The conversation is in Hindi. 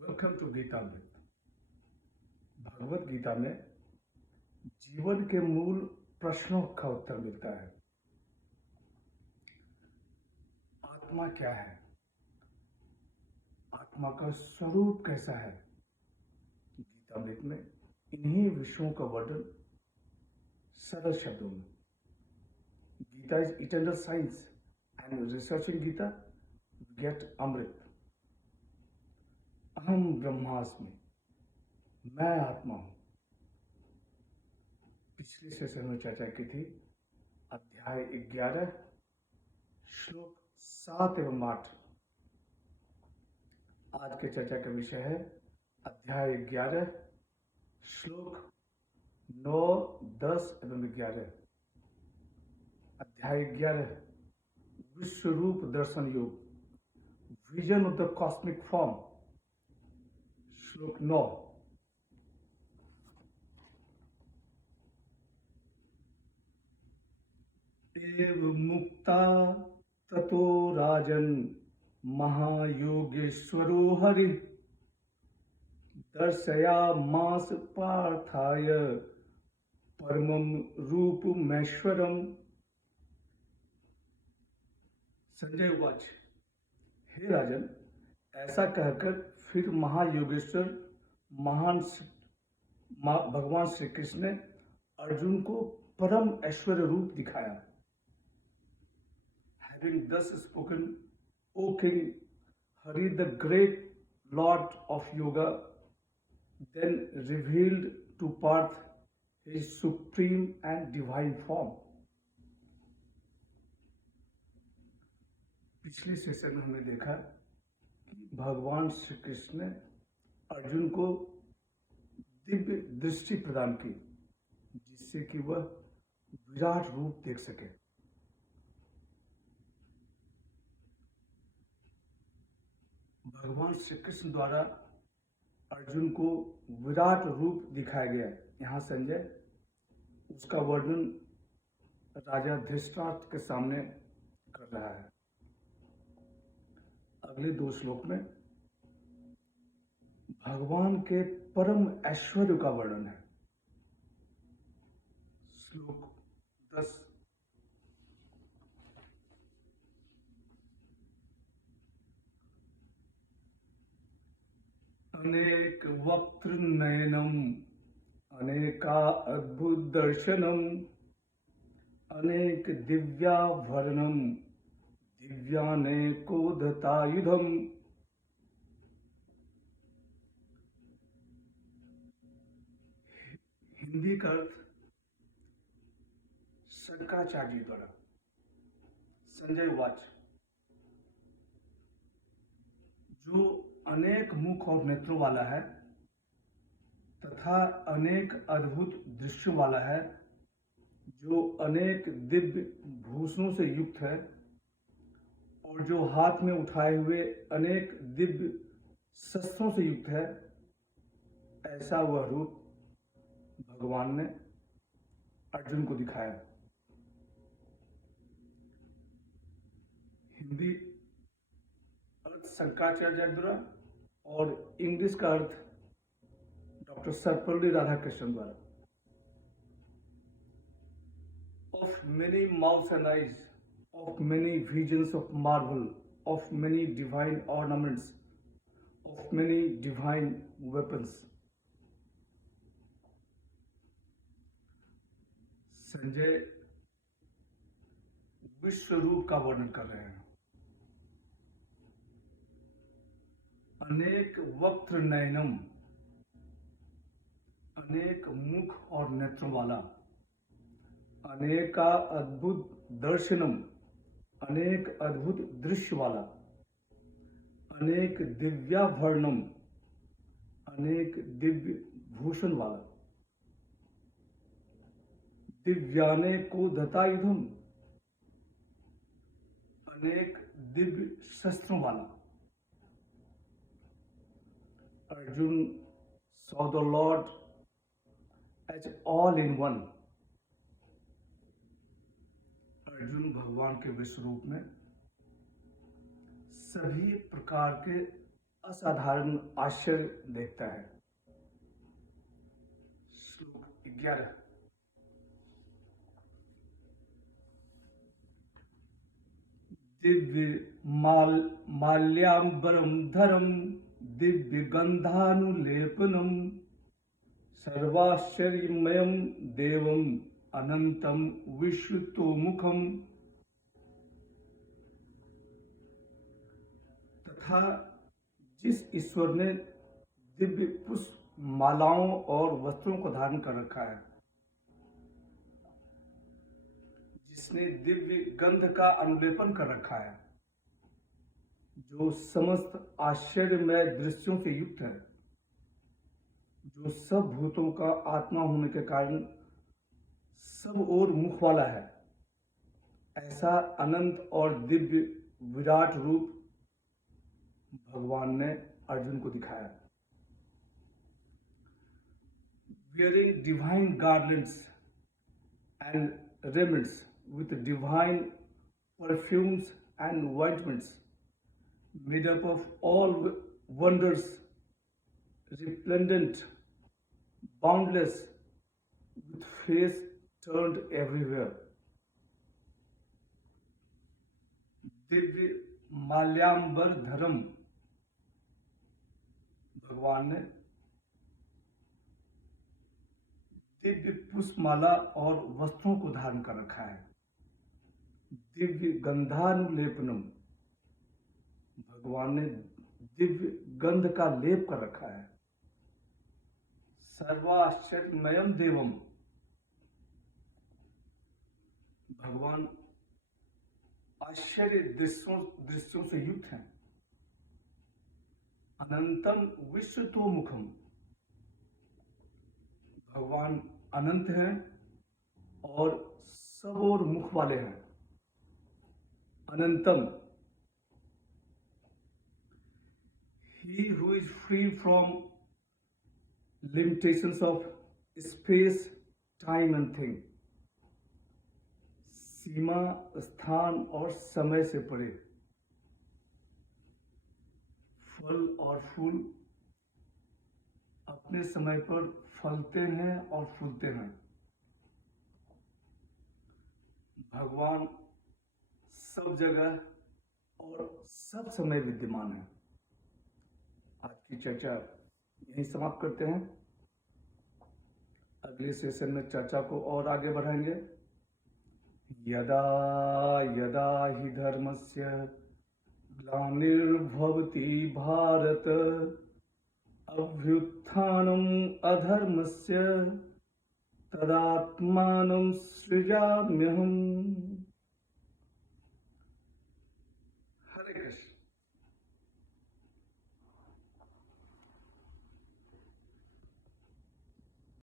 Welcome to Geetamrit. भगवत गीता में जीवन के मूल प्रश्नों का उत्तर मिलता है। आत्मा क्या है? आत्मा का स्वरूप कैसा है? गीतामृत में इन्हीं विषयों का वर्णन सरल शब्दों में। Gita is eternal science and researching Gita गेट अमृत। अहम ब्रह्मास्मि, मैं आत्मा हूं। पिछले सेशन में चर्चा की थी अध्याय 11 श्लोक 7 एवं 8। आज के चर्चा का विषय है अध्याय 11 श्लोक 9, 10 एवं 11। अध्याय 11 विश्व रूप दर्शन योग, vision of the cosmic form. श्लोक 9। एव मुक्ता ततो राजन महायोगेश्वरो हरि दर्शयामास पार्थाय परमं रूपमेश्वरम। संजय उवाच, हे राजन, ऐसा कहकर फिर महायोगेश्वर भगवान श्री कृष्ण ने अर्जुन को परम ऐश्वर्य रूप दिखाया। Having thus spoken, O King, Hari, the great Lord of Yoga, then revealed to Parth his supreme and divine form. पिछले सेशन में हमने देखा कि भगवान श्री कृष्ण ने अर्जुन को दिव्य दृष्टि प्रदान की, जिससे कि वह विराट रूप देख सके। भगवान श्री कृष्ण द्वारा अर्जुन को विराट रूप दिखाया गया। यहाँ संजय उसका वर्णन राजा धृतराष्ट्र के सामने कर रहा है। अगले 2 श्लोक में भगवान के परम ऐश्वर्य का वर्णन है। श्लोक 10। अनेक वक्त्र नयनम, अनेका अद्भुत दर्शनम, अनेक दिव्याभरणम, दिव्यानेकोदतायुधम। हिंदी का अर्थ शंकराचार्य द्वारा। संजय उवाच, जो अनेक मुख और नेत्रों वाला है तथा अनेक अद्भुत दृश्यों वाला है, जो अनेक दिव्य भूषणों से युक्त है और जो हाथ में उठाए हुए अनेक दिव्य शस्त्रों से युक्त है, ऐसा वह रूप भगवान ने अर्जुन को दिखाया। हिंदी अर्थ शंकराचार्य द्वारा और इंग्लिश का अर्थ डॉक्टर सर्वपल्ली राधाकृष्णन द्वारा। Of many mouths and eyes, of many visions of Marvel, of many divine ornaments, of many divine weapons. Sanjay विश्व रूप का वर्णन कर रहे हैं। अनेक वक्त्र नयनम, अनेक मुख और नेत्रों वाला, अनेका अद्भुत दर्शनम, अनेक अद्भुत दृश्य वाला, अनेक दिव्याभरणम, अनेक दिव्य भूषण वाला, दिव्यानेकोदतायुधम, अनेक दिव्य शस्त्रों वाला। Arjun saw the Lord as all in one. Arjun भगवान के विश्व रूप में सभी प्रकार के असाधारण आश्चर्य देखता है। श्लोक 11। दिव्य माल्याम्बरम धरम दिव्य गंधानुलेपनम सर्वाश्चर्यमयम देवम अनंतम विश्वतोमुखम। तथा जिस ईश्वर ने दिव्य पुष्प मालाओं और वस्त्रों को धारण कर रखा है, जिसने दिव्य गंध का अनुलेपन कर रखा है, जो समस्त आश्चर्यमय दृश्यों से युक्त है, जो सब भूतों का आत्मा होने के कारण सब ओर मुख वाला है, ऐसा अनंत और दिव्य विराट रूप भगवान ने अर्जुन को दिखाया। Wearing divine garlands and raiments with divine perfumes and ointments, made up of all wonders, resplendent, boundless, with face turned everywhere. Divya माल्याम्बर धरम भगवान ने दिव्य पुष्पमाला और वस्त्रों को धारण कर रखा है। दिव्य गंधानुलेपनम भगवान ने दिव्य गंध का लेप कर रखा है। सर्वाश्चर्यमयम देवम भगवान आश्चर्य दृश्यों से युक्त हैं। अनंतम विश्वतोमुखम भगवान अनंत हैं और सब और मुख वाले हैं। अनंतम, he who is free from limitations of space, time and thing, सीमा, स्थान और समय से परे। फल और फूल अपने समय पर फलते हैं और फूलते हैं। भगवान सब जगह और सब समय विद्यमान है। आज की चर्चा यहीं समाप्त करते हैं। अगले सेशन में चर्चा को और आगे बढ़ाएंगे। यदा यदा हि धर्मस्य ग्लानिर्भवति भारत अभ्युत्थानम् अधर्मस्य तदात्मानं सृजाम्यहम्।